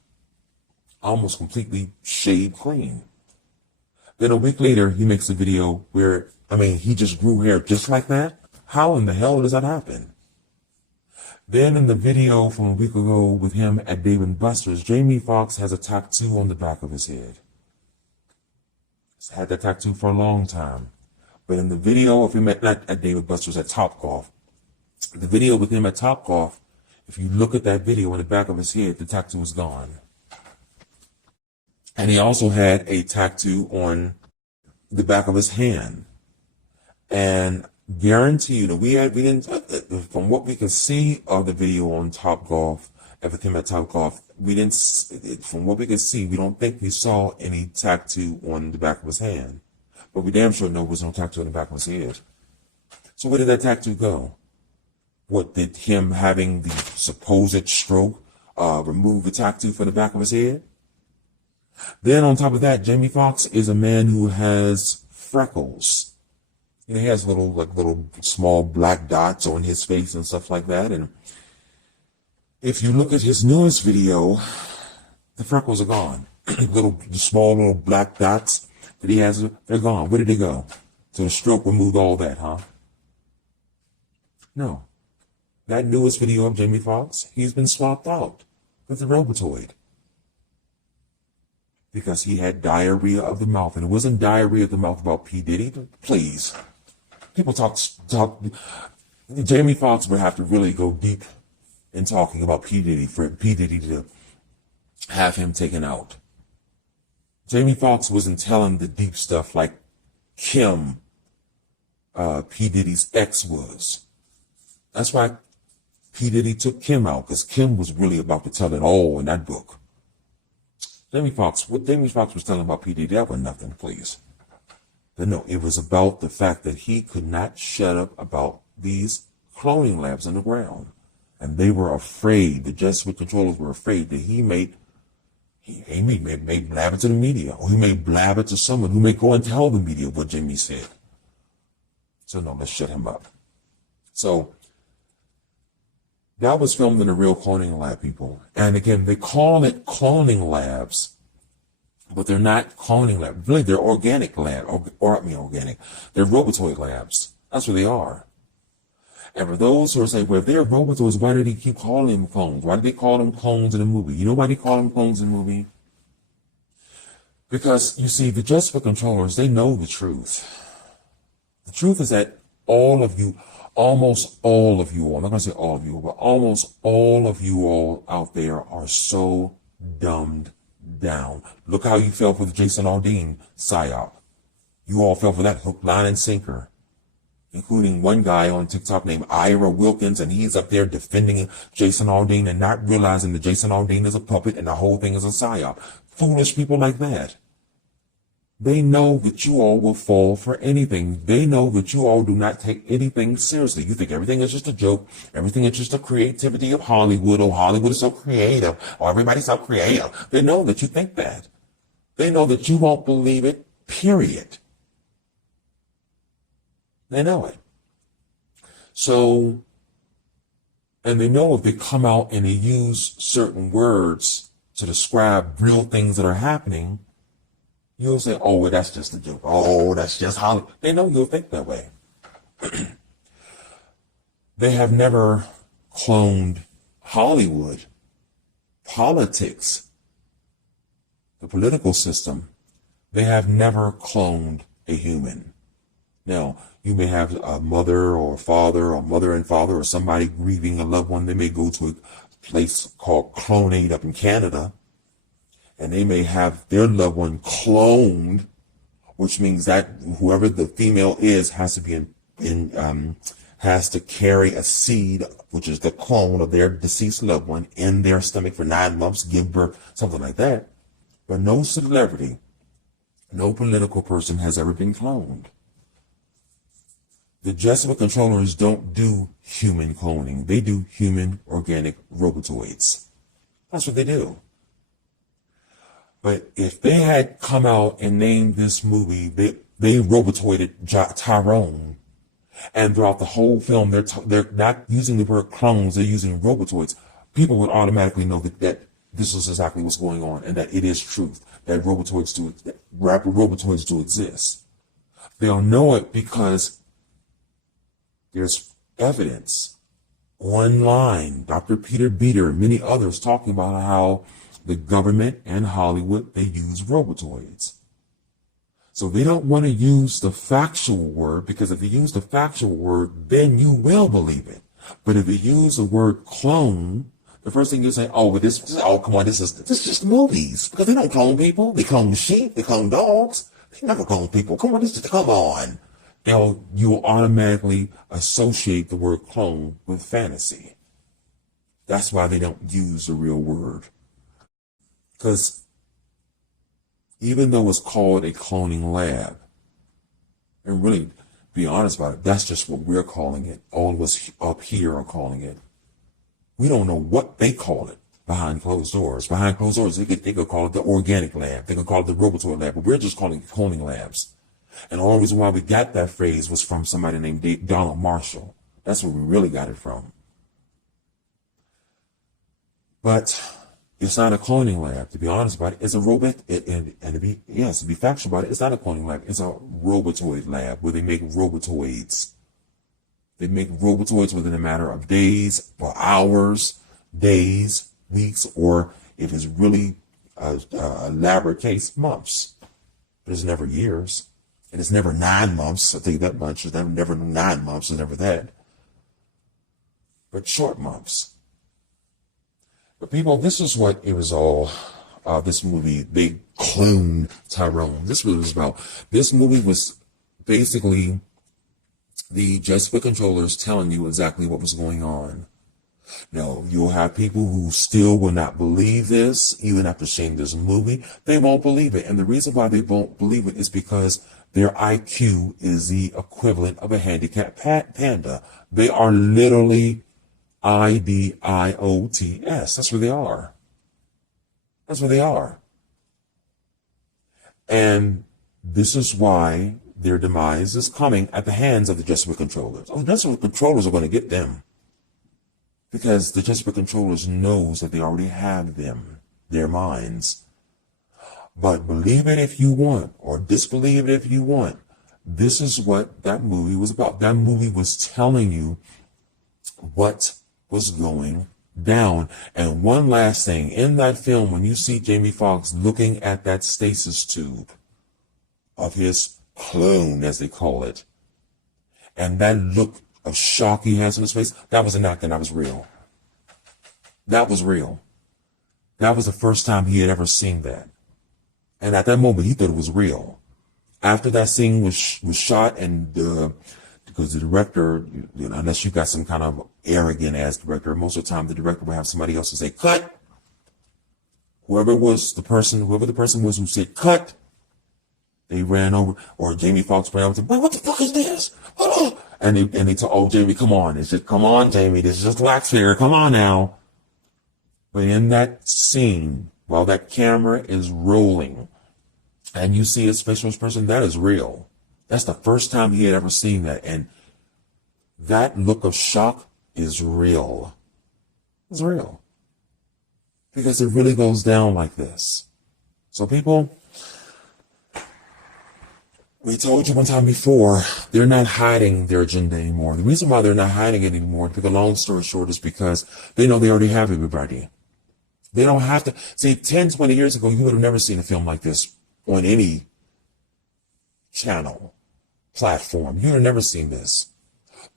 almost completely shaved clean. Then a week later, he makes a video where, he just grew hair just like that. How in the hell does that happen? Then in the video from a week ago with him at Dave & Buster's, Jamie Foxx has a tattoo on the back of his head. He's had that tattoo for a long time. But in the video of him not at Dave & Buster's, at Topgolf, the video with him at Topgolf, if you look at that video on the back of his head, the tattoo is gone. And he also had a tattoo on the back of his hand. And guarantee you that we didn't, from what we can see of the video on Topgolf, everything at Topgolf, from what we can see, we don't think we saw any tattoo on the back of his hand. But we damn sure know there was no tattoo on the back of his head. So where did that tattoo go? What, did him having the supposed stroke remove the tattoo from the back of his head? Then on top of that, Jamie Foxx is a man who has freckles. He has little small black dots on his face and stuff like that. And if you look at his newest video, the freckles are gone. The small little black dots that he has, they're gone. Where did they go? So the stroke removed all that, huh? No. That newest video of Jamie Foxx, he's been swapped out with the Robotoid. Because he had diarrhea of the mouth. And it wasn't diarrhea of the mouth about P. Diddy. Please. People talk. Jamie Foxx would have to really go deep in talking about P. Diddy for P. Diddy to have him taken out. Jamie Foxx wasn't telling the deep stuff like Kim, P. Diddy's ex, was. That's why P. Diddy took Kim out, because Kim was really about to tell it all in that book. What Jamie Foxx was telling about P. Diddy, that was nothing, please. But no, it was about the fact that he could not shut up about these cloning labs underground. And they were afraid, the Jesuit controllers were afraid that he may blab it to the media, or he may blab it to someone who may go and tell the media what Jamie said. So no, let's shut him up. So that was filmed in a real cloning lab, people. And again, they call it cloning labs, but they're not cloning labs. Really, they're organic lab, organic. They're Robotoid labs. That's what they are. And for those who are saying, well, if they're Robotoids, why did he keep calling them clones? Why did they call them clones in the movie? You know why they call them clones in the movie? Because, you see, the Jesuit controllers, they know the truth. The truth is that all of you, almost all of you all, I'm not going to say all of you, but almost all of you all out there are so dumbed down. Look how you fell for the Jason Aldean psyop. You all fell for that hook, line, and sinker, including one guy on TikTok named Ira Wilkins, and he's up there defending Jason Aldean and not realizing that Jason Aldean is a puppet and the whole thing is a psyop. Foolish people like that. They know that you all will fall for anything. They know that you all do not take anything seriously. You think everything is just a joke. Everything is just a creativity of Hollywood. Oh, Hollywood is so creative. Oh, everybody's so creative. They know that you think that. They know that you won't believe it, period. They know it. So, and they know if they come out and they use certain words to describe real things that are happening, you'll say, oh, well, that's just a joke. Oh, that's just Hollywood. They know you'll think that way. They have never cloned Hollywood, politics, the political system. They have never cloned a human. Now, you may have a mother or father or mother and father or somebody grieving a loved one. They may go to a place called Clonate up in Canada, and they may have their loved one cloned, which means that whoever the female is has to be has to carry a seed, which is the clone of their deceased loved one, in their stomach for 9 months, give birth, something like that. But no celebrity, no political person has ever been cloned. The Jesuit controllers don't do human cloning. They do human organic robotoids. That's what they do. But if they had come out and named this movie, they robotoided Tyrone, and throughout the whole film, they're not using the word clones, they're using robotoids, people would automatically know that this is exactly what's going on, and that it is truth, that robotoids do exist. They'll know it because there's evidence online. Dr. Peter Beater and many others talking about how the government and Hollywood, they use robotoids. So they don't want to use the factual word, because if they use the factual word, then you will believe it. But if they use the word clone, the first thing you say, oh, but come on, this is just movies. Because they don't clone people. They clone sheep. They clone dogs. They never clone people. Come on. You'll automatically associate the word clone with fantasy. That's why they don't use the real word. Because even though it's called a cloning lab, and really, be honest about it, that's just what we're calling it. All of us up here are calling it. We don't know what they call it behind closed doors. Behind closed doors, they could call it the organic lab. They could call it the robotoid lab, but we're just calling it cloning labs. And the only reason why we got that phrase was from somebody named Donald Marshall. That's where we really got it from. But It's not a cloning lab, to be honest about it. It's a robot, to be factual about it, it's not a cloning lab. It's a robotoid lab where they make robotoids. They make robotoids within a matter of days or hours, days, weeks, or if it's really a elaborate case, months. But it's never years. And it's never 9 months, I'll tell you that much. It's never 9 months, it's never that. But short months. But people, this is what it was all, this movie, they cloned Tyrone. This was what it was about. This movie was basically the Jessica controllers telling you exactly what was going on. No, you'll have people who still will not believe this, even after seeing this movie. They won't believe it. And the reason why they won't believe it is because their IQ is the equivalent of a handicapped panda. They are literally IDIOTS. That's where they are. That's where they are. And this is why their demise is coming at the hands of the Jessica controllers. Oh, the Jessica controllers are going to get them. Because the Jessica controllers knows that they already have them, their minds. But believe it if you want, or disbelieve it if you want. This is what that movie was about. That movie was telling you what was going down. And one last thing, in that film, when you see Jamie Foxx looking at that stasis tube of his clone, as they call it, and that look of shock he has in his face, that was an acting, that was real. That was real. That was the first time he had ever seen that. And at that moment, he thought it was real. After that scene was shot, and because the director, unless you got some kind of arrogant ass director, most of the time the director would have somebody else to say, cut. Whoever the person was who said, cut, they ran over, or Jamie Foxx ran over to, what the fuck is this? Oh. And they told, oh, Jamie, come on. It's just, come on, Jamie. This is just wax figure. Come on now. But in that scene, while that camera is rolling, and you see his facial expression, that is real. That's the first time he had ever seen that. And that look of shock is real. It's real. Because it really goes down like this. So people, we told you one time before, they're not hiding their agenda anymore. The reason why they're not hiding it anymore, to make a long story short, is because they know they already have everybody. They don't have to. See, 10, 20 years ago, you would have never seen a film like this on any channel, platform. You would have never seen this.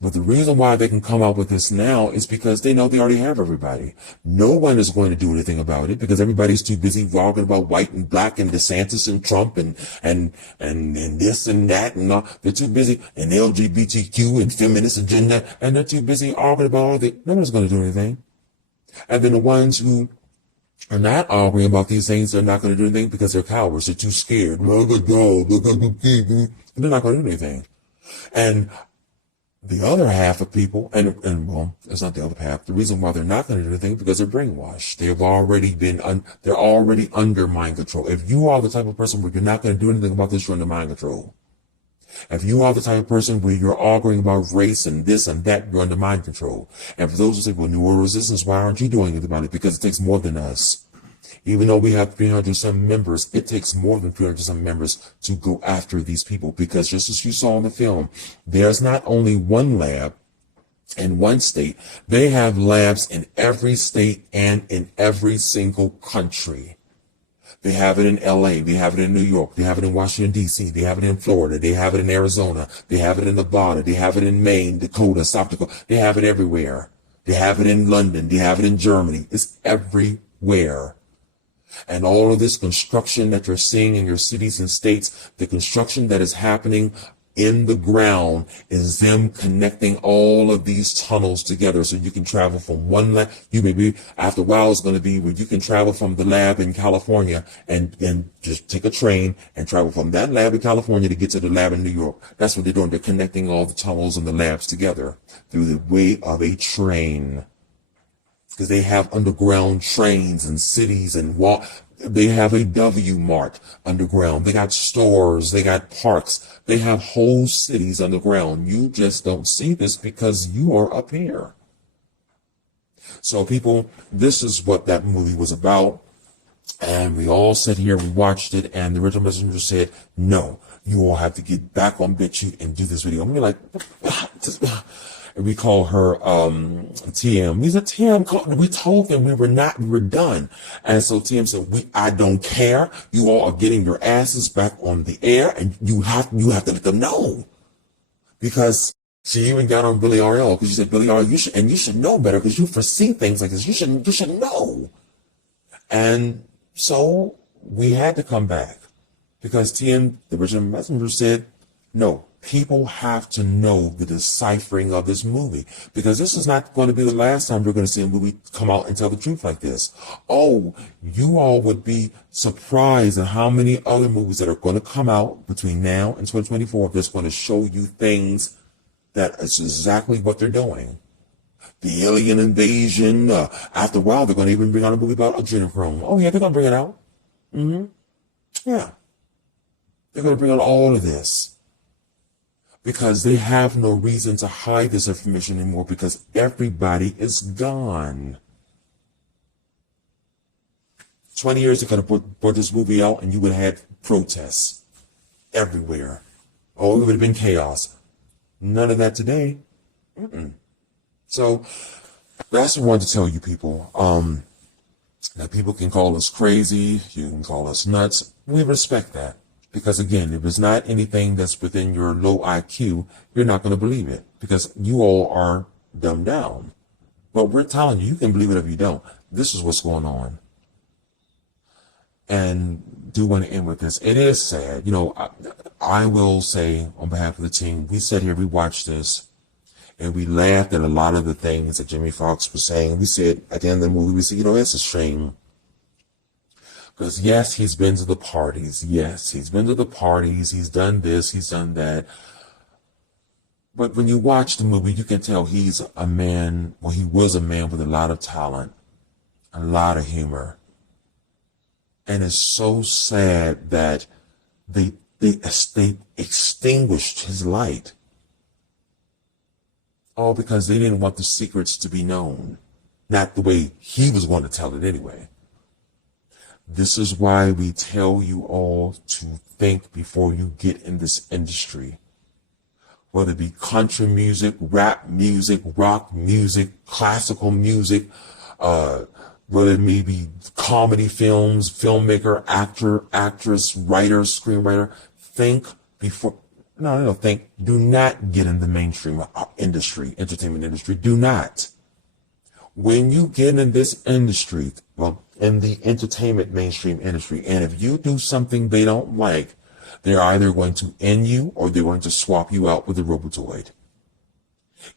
But the reason why they can come out with this now is because they know they already have everybody. No one is going to do anything about it because everybody's too busy talking about white and black and DeSantis and Trump and this and that and all. They're too busy, and LGBTQ and feminist agenda, and they're too busy arguing about all the. No one's going to do anything. And then the ones who are not arguing about these things, they're not going to do anything because they're cowards. They're too scared. They're not going to do anything. And the other half of people, and well, it's not the other half. The reason why they're not going to do anything because they're brainwashed. They're already under mind control. If you are the type of person where you're not going to do anything about this, you're under mind control. If you are the type of person where you're arguing about race and this and that, you're under mind control. And for those who say, well, New World Resistance, why aren't you doing anything about it? Because it takes more than us. Even though we have 300-some members, it takes more than 300-some members to go after these people. Because just as you saw in the film, there's not only one lab in one state. They have labs in every state and in every single country. They have it in LA, they have it in New York, they have it in Washington, D.C., they have it in Florida, they have it in Arizona, they have it in Nevada, they have it in Maine, Dakota, South Dakota. They have it everywhere. They have it in London, they have it in Germany. It's everywhere. And all of this construction that you're seeing in your cities and states, the construction that is happening in the ground is them connecting all of these tunnels together so you can travel from one lab. You may be, after a while, it's going to be where you can travel from the lab in California and just take a train and travel from that lab in California to get to the lab in New York. That's what they're doing. They're connecting all the tunnels and the labs together through the way of a train. Because they have underground trains and cities and they have a W Mart underground. They got stores. They got parks. They have whole cities underground. You just don't see this because you are up here. So people, this is what that movie was about. And we all sat here, we watched it, and the original messenger said, no, you all have to get back on BitChute and do this video. I'm like, and we call her TM. We said, TM, we told them we were done. And so TM said, I don't care. You all are getting your asses back on the air, and you have to let them know. Because she even got on Billy RL, because she said, Billy RL, you should know better, because you foresee things like this. You should know. And so we had to come back, because TM, the original messenger, said, no, people have to know the deciphering of this movie, because this is not going to be the last time we're going to see a movie come out and tell the truth like this. Oh, you all would be surprised at how many other movies that are going to come out between now and 2024 that's going to show you things that is exactly what they're doing. The alien invasion. After a while, they're going to even bring out a movie about adrenochrome. Oh, yeah, they're going to bring it out. Yeah. They're going to bring out all of this. Because they have no reason to hide this information anymore, because everybody is gone. 20 years they could have brought this movie out, and you would have had protests everywhere. Oh, it would have been chaos. None of that today. So that's what I wanted to tell you people. Now people can call us crazy, you can call us nuts. We respect that. Because again, if it's not anything that's within your low IQ, you're not going to believe it, because you all are dumbed down. But we're telling you, you can believe it if you don't. This is what's going on. And do want to end with this. It is sad. You know, I will say on behalf of the team, we sat here, we watched this, and we laughed at a lot of the things that Jimmy Fox was saying. We said at the end of the movie, we said, you know, it's a shame. Because yes, he's been to the parties. Yes, he's been to the parties. He's done this, he's done that. But when you watch the movie, you can tell he's a man, well, he was a man with a lot of talent, a lot of humor. And it's so sad that they extinguished his light. All because they didn't want the secrets to be known. Not the way he was going to tell it anyway. This is why we tell you all to think before you get in this industry. Whether it be country music, rap music, rock music, classical music, whether it may be comedy films, filmmaker, actor, actress, writer, screenwriter, think before, think. Do not get in the mainstream industry, entertainment industry. Do not. When you get in this industry, well, in the entertainment mainstream industry, and if you do something they don't like, they're either going to end you or they're going to swap you out with a robotoid.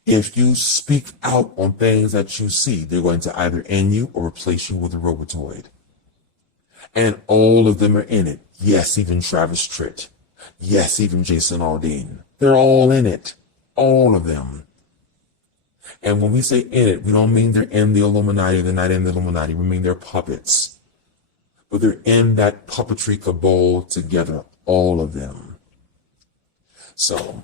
If you speak out on things that you see, they're going to either end you or replace you with a robotoid. And all of them are in it. Yes, even Travis Tritt. Yes, even Jason Aldean. They're all in it. All of them. And when we say in it, we don't mean they're in the Illuminati. They're not in the Illuminati. We mean they're puppets. But they're in that puppetry cabal together. All of them. So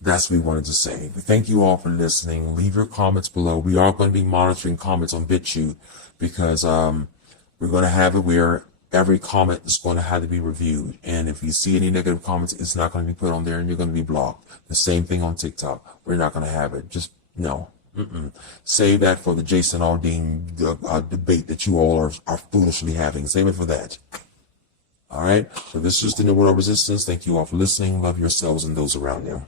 that's what we wanted to say. Thank you all for listening. Leave your comments below. We are going to be monitoring comments on BitChute, because we're going to have it where every comment is going to have to be reviewed. And if you see any negative comments, it's not going to be put on there and you're going to be blocked. The same thing on TikTok. We're not going to have it. Just no. Save that for the Jason Aldean debate that you all are foolishly having. Save it for that. All right. So this is the New World Resistance. Thank you all for listening. Love yourselves and those around you.